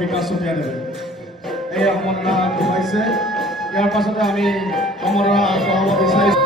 বিকাশ চতিয়াদেৱে এই সম্বৰ্ধনা আগবঢ়াইছে। ইয়াৰ পাছতে আমি সম্বৰ্ধনা আগবঢ়াব বিচাৰিছোঁ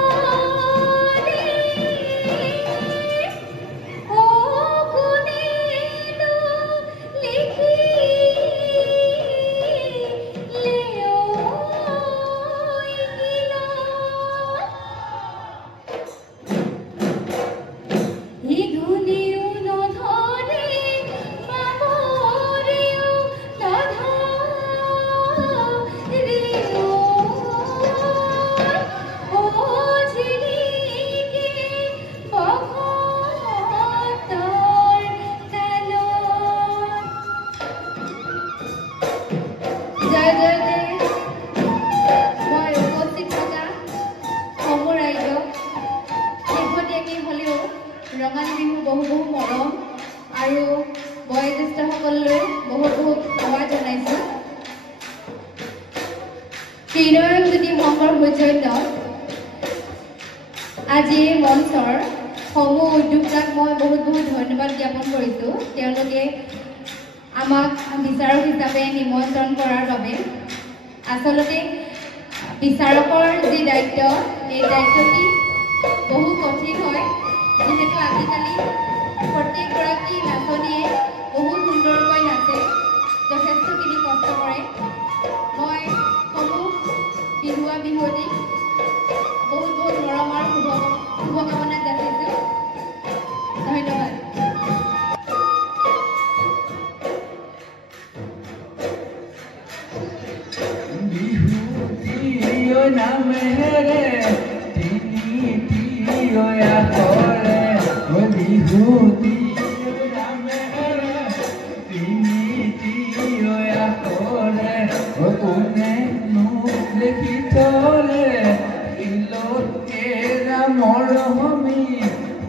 ৰঙালী বিহু বহু মৰম আৰু বয়োজ্যেষ্ঠসকললৈ বহুত সেৱা জনাইছোঁ। ত্ৰিনয়ন জ্যোতি শংকৰ সৌজন্য আজি এই মঞ্চৰ সমূহ উদ্যোক্তাক মই বহুত ধন্যবাদ জ্ঞাপন কৰিছোঁ। তেওঁলোকে আমাক বিচাৰক হিচাপে নিমন্ত্ৰণ কৰাৰ বাবে। আচলতে বিচাৰকৰ যি দায়িত্ব এই দায়িত্বটি বহু কঠিন হয়, যিহেতু আজিকালি প্ৰত্যেকগৰাকী নাচনীয়ে বহুত সুন্দৰকৈ নাচে, যথেষ্টখিনি কষ্ট কৰে। মই সমূহ বিহুৱা বিহুৱতীক বহুত মৰম আৰু শুভকামনা যাচিছোঁ। ধন্যবাদ।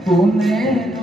Tune